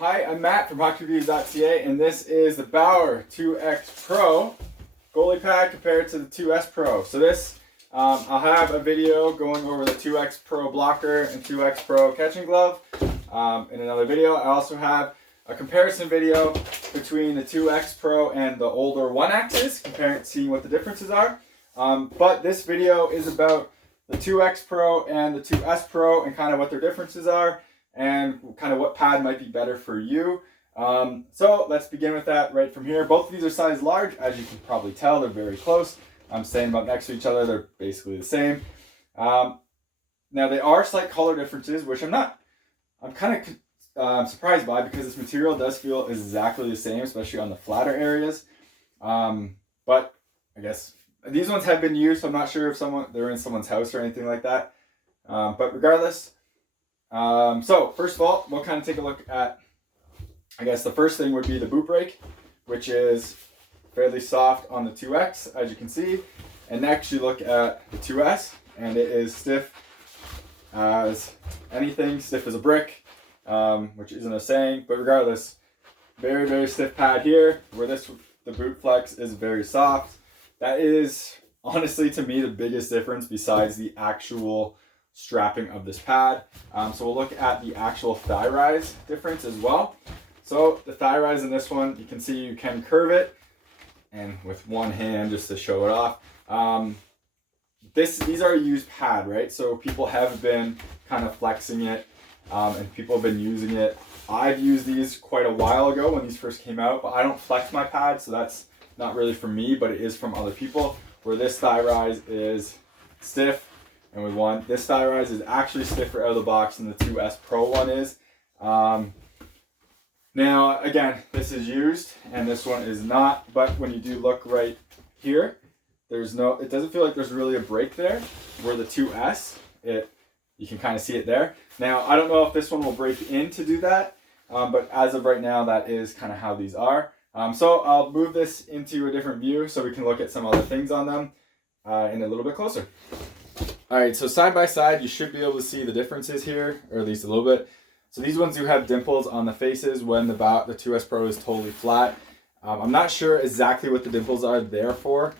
Hi, I'm Matt from HockeyReviews.ca, and this is the Bauer 2X Pro goalie pad compared to the 2S Pro. So this, I'll have a video going over the 2X Pro blocker and 2X Pro catching glove in another video. I also have a comparison video between the 2X Pro and the older 1Xs, seeing what the differences are. But this video is about the 2X Pro and the 2S Pro and kind of what their differences are and kind of what pad might be better for you. So let's begin with that right from here. Both of these are size large. As you can probably tell, they're very close. I'm staying about next to each other. They're basically the same. Now they are slight color differences, which I'm kind of surprised by, because this material does feel exactly the same, especially on the flatter areas. But I guess these ones have been used, so I'm not sure if they're in someone's house or anything like that. But regardless, so first of all, we'll kind of take a look at, I guess the first thing would be the boot brake, which is fairly soft on the 2X, as you can see. And next you look at the 2S, and it is stiff as anything, stiff as a brick, which isn't a saying, but regardless, very, very stiff pad here, where the boot flex is very soft. That is honestly, to me, the biggest difference besides the actual strapping of this pad. So we'll look at the actual thigh rise difference as well. So the thigh rise in this one, you can see you can curve it, and with one hand just to show it off. These are a used pad, right? So people have been kind of flexing it, and people have been using it. I've used these quite a while ago when these first came out, but I don't flex my pad, so that's not really from me, but it is from other people, where this thigh rise is stiff. And this thigh rise is actually stiffer out of the box than the 2S Pro one is. Now, again, this is used and this one is not, but when you do look right here, it doesn't feel like there's really a break there, where the 2S, you can kind of see it there. Now, I don't know if this one will break in to do that, but as of right now, that is kind of how these are. So I'll move this into a different view so we can look at some other things on them in a little bit closer. All right, so side by side, you should be able to see the differences here, or at least a little bit. So these ones do have dimples on the faces when the 2S Pro is totally flat. I'm not sure exactly what the dimples are there for.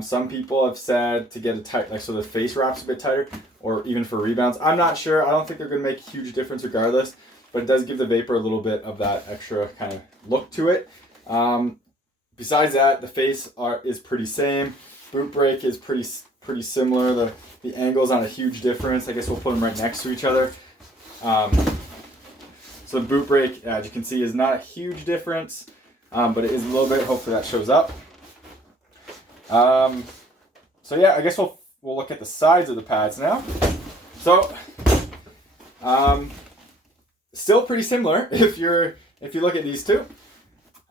Some people have said to get it tight, so the face wraps a bit tighter, or even for rebounds. I'm not sure. I don't think they're going to make a huge difference regardless, but it does give the Vapor a little bit of that extra kind of look to it. Besides that, the face is pretty same. Boot brake is pretty similar. The angle's not a huge difference. I guess we'll put them right next to each other. So the boot brake, as you can see, is not a huge difference, but it is a little bit. Hopefully that shows up. So yeah, I guess we'll look at the sides of the pads now. So still pretty similar if you look at these two.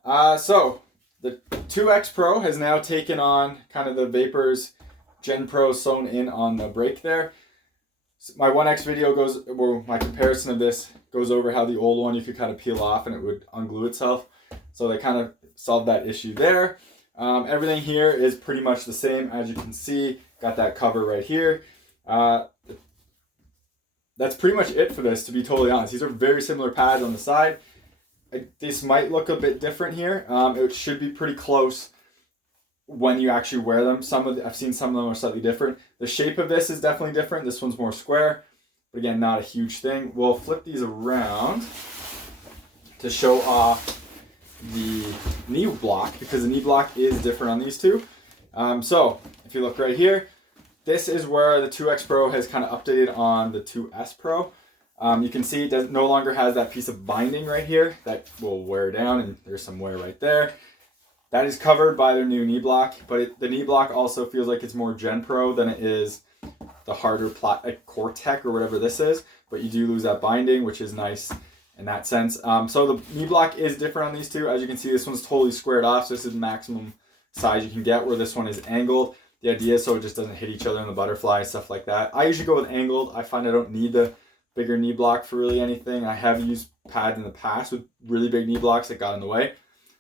So the 2X Pro has now taken on kind of the Vapor's Gen Pro sewn in on the brake there. So my 1X video my comparison of this goes over how the old one you could kind of peel off and it would unglue itself. So they kind of solved that issue there. Everything here is pretty much the same, as you can see. Got that cover right here. That's pretty much it for this, to be totally honest. These are very similar pads on the side. This might look a bit different here. It should be pretty close when you actually wear them. I've seen some of them are slightly different. The shape of this is definitely different. This one's more square, but again, not a huge thing. We'll flip these around to show off the knee block, because the knee block is different on these two. So if you look right here, this is where the 2X Pro has kind of updated on the 2S Pro. You can see it no longer has that piece of binding right here that will wear down, and there's some wear right there. That is covered by their new knee block, but the knee block also feels like it's more Gen Pro than it is the harder like Core-Tech or whatever this is, but you do lose that binding, which is nice in that sense. So the knee block is different on these two. As you can see, this one's totally squared off, so this is maximum size you can get, where this one is angled. The idea is so it just doesn't hit each other in the butterfly, stuff like that. I usually go with angled. I find I don't need the bigger knee block for really anything. I have used pads in the past with really big knee blocks that got in the way.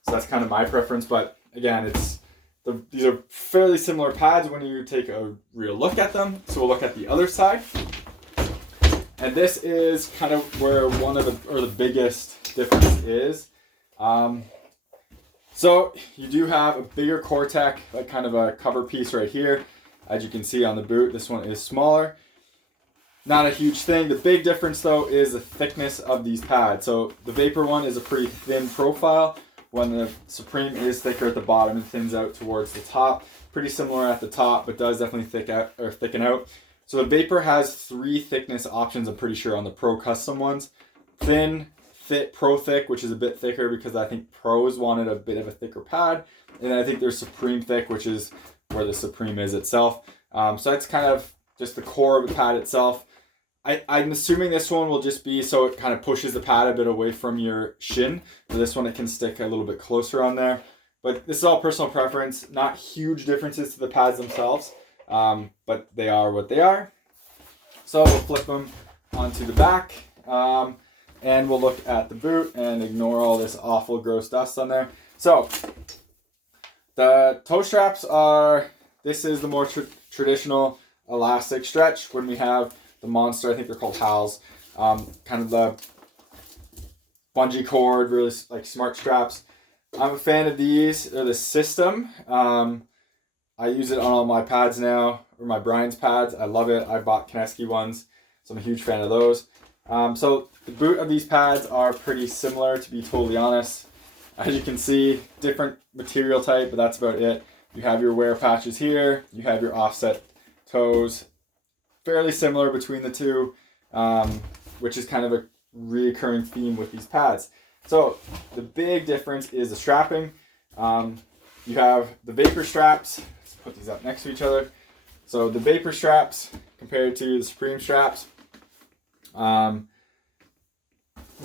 So that's kind of my preference, but again, these are fairly similar pads when you take a real look at them. So we'll look at the other side. And this is kind of where the biggest difference is. So you do have a bigger Core-Tech, like kind of a cover piece right here. As you can see on the boot, this one is smaller. Not a huge thing. The big difference though is the thickness of these pads. So the Vapor one is a pretty thin profile, when the Supreme is thicker at the bottom and thins out towards the top. Pretty similar at the top, but does definitely thicken out. So the Vapor has 3 thickness options, I'm pretty sure, on the Pro Custom ones. Thin, thick, Pro Thick, which is a bit thicker because I think Pros wanted a bit of a thicker pad. And then I think there's Supreme Thick, which is where the Supreme is itself. So that's kind of just the core of the pad itself. I'm assuming this one will just be so it kind of pushes the pad a bit away from your shin. So this one, it can stick a little bit closer on there. But this is all personal preference. Not huge differences to the pads themselves, but they are what they are. So we'll flip them onto the back, and we'll look at the boot and ignore all this awful gross dust on there. So the toe straps are, this is the more traditional elastic stretch. When we have the Monster, I think they're called Hals, kind of the bungee cord, really like smart straps. I'm a fan of these. They're the System. I use it on all my pads now, or my Brian's pads. I love it. I bought Kineski ones, so I'm a huge fan of those. So the boot of these pads are pretty similar, to be totally honest. As you can see, different material type, but that's about it. You have your wear patches here. You have your offset toes. Fairly similar between the two, which is kind of a recurring theme with these pads. So the big difference is the strapping. You have the Vapor straps. Let's put these up next to each other. So the Vapor straps compared to the Supreme straps,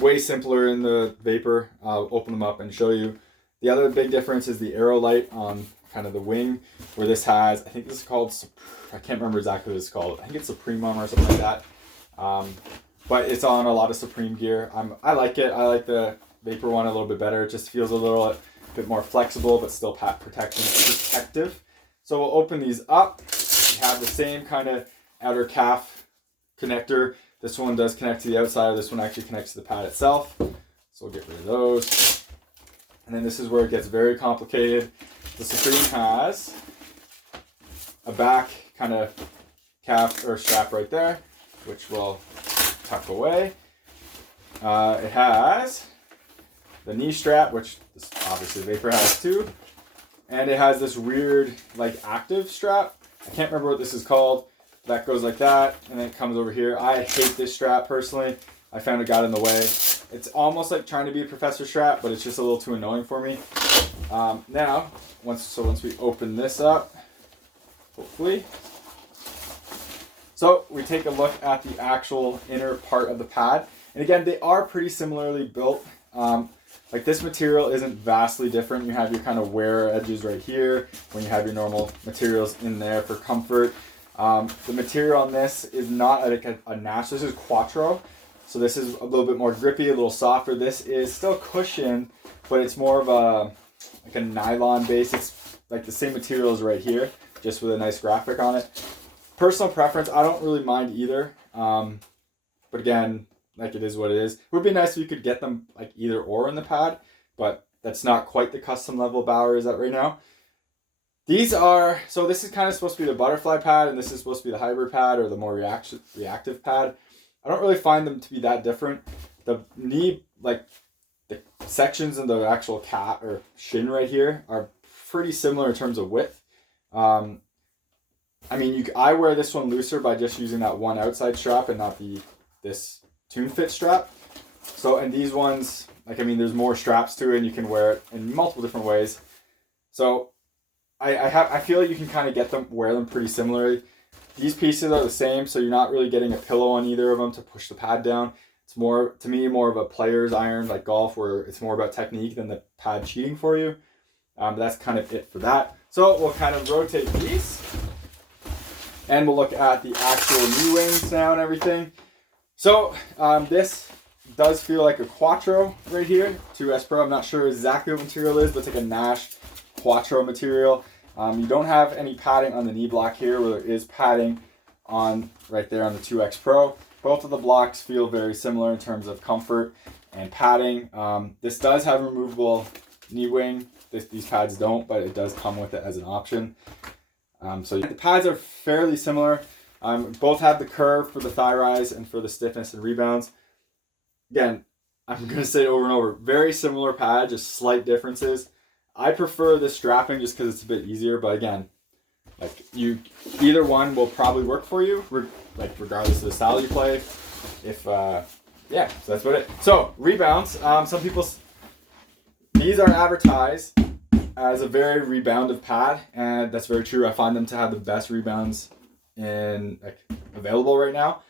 way simpler in the Vapor. I'll open them up and show you. The other big difference is the aero light on kind of the wing, where this has, I think this is called, I can't remember exactly what it's called. I think it's Supreme Armor or something like that. But it's on a lot of Supreme gear. I like it. I like the Vapor one a little bit better. It just feels a little bit more flexible, but still protective. So we'll open these up. We have the same kind of outer calf connector. This one does connect to the outside. This one actually connects to the pad itself. So we'll get rid of those. And then this is where it gets very complicated. The Supreme has a back kind of calf or strap right there, which we'll tuck away. It has the knee strap, which obviously Vapor has too. And it has this weird like active strap. I can't remember what this is called. That goes like that, and then it comes over here. I hate this strap personally. I found it got in the way. It's almost like trying to be a professor strap, but it's just a little too annoying for me. Now, once we open this up, hopefully. So we take a look at the actual inner part of the pad. And again, they are pretty similarly built. Like this material isn't vastly different. You have your kind of wear edges right here when you have your normal materials in there for comfort. The material on this is not like a Nash. This is Quattro. So this is a little bit more grippy, a little softer. This is still cushioned, but it's more of a nylon base. It's like the same material as right here, just with a nice graphic on it. Personal preference, I don't really mind either. But again, like it is what it is. It would be nice if you could get them like either or in the pad, but that's not quite the custom level Bauer is at right now. These are, so this is kind of supposed to be the butterfly pad, and this is supposed to be the hybrid pad or the more reactive pad. I don't really find them to be that different. The knee, like the sections in the actual calf or shin right here are pretty similar in terms of width. I mean, I wear this one looser by just using that one outside strap and not this Tune Fit strap. So, and these ones, like, I mean, there's more straps to it and you can wear it in multiple different ways. So I feel like you can kind of wear them pretty similarly. These pieces are the same, so you're not really getting a pillow on either of them to push the pad down. It's more, to me, more of a player's iron like golf, where it's more about technique than the pad cheating for you. That's kind of it for that. So we'll kind of rotate these, and we'll look at the actual knee wings now and everything. So this does feel like a Quattro right here, 2S Pro. I'm not sure exactly what material it is, but it's like a Nash Quattro material. You don't have any padding on the knee block here, where there is padding on right there on the 2X Pro. Both of the blocks feel very similar in terms of comfort and padding. This does have removable knee wing. These pads don't, but it does come with it as an option. So the pads are fairly similar. Both have the curve for the thigh rise and for the stiffness and rebounds. Again, I'm going to say it over and over. Very similar pad, just slight differences. I prefer the strapping just because it's a bit easier. But again, like either one will probably work for you, regardless of the style you play. Yeah, so that's about it. So rebounds. Some people, these are advertised as a very reboundive pad, and that's very true. I find them to have the best rebounds available right now.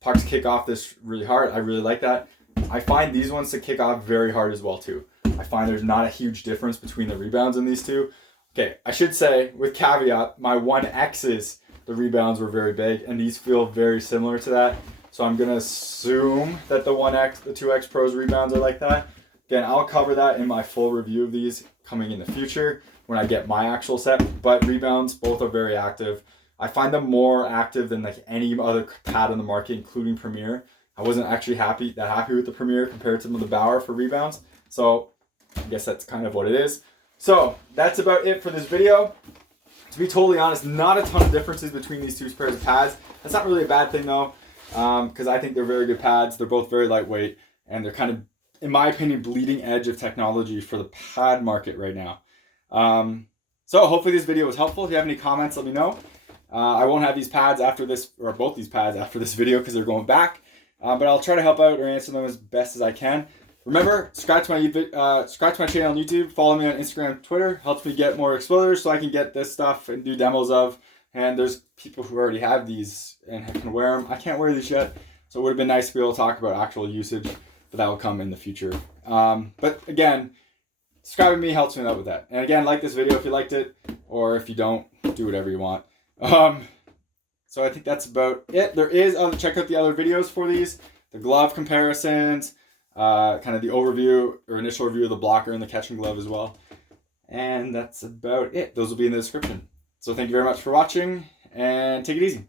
Pucks kick off this really hard. I really like that. I find these ones to kick off very hard as well too. I find there's not a huge difference between the rebounds in these two. Okay, I should say with caveat, my 1X's, the rebounds were very big, and these feel very similar to that. So I'm gonna assume that the 2X Pro's rebounds are like that. Again, I'll cover that in my full review of these coming in the future when I get my actual set. But rebounds, both are very active. I find them more active than like any other pad on the market, including Premier. I wasn't actually happy with the Premier compared to the Bauer for rebounds. So I guess that's kind of what it is. So that's about it for this video. To be totally honest, not a ton of differences between these two pairs of pads. That's not really a bad thing though, because I think they're very good pads. They're both very lightweight, and they're kind of, in my opinion, bleeding edge of technology for the pad market right now. So hopefully this video was helpful. If you have any comments, let me know. I won't have these pads after this, or both these pads after this video, because they're going back. But I'll try to help out or answer them as best as I can. Remember, subscribe to my channel on YouTube. Follow me on Instagram, Twitter. Helps me get more exposures so I can get this stuff and do demos of. And there's people who already have these and can wear them. I can't wear these yet, so it would have been nice to be able to talk about actual usage, but that will come in the future. But again, subscribing to me helps me out with that. And again, like this video if you liked it, or if you don't, do whatever you want. So I think that's about it. There is check out the other videos for these, the glove comparisons, kind of the overview or initial review of the blocker and the catching glove as well. And that's about it. Those will be in the description. So thank you very much for watching, and take it easy.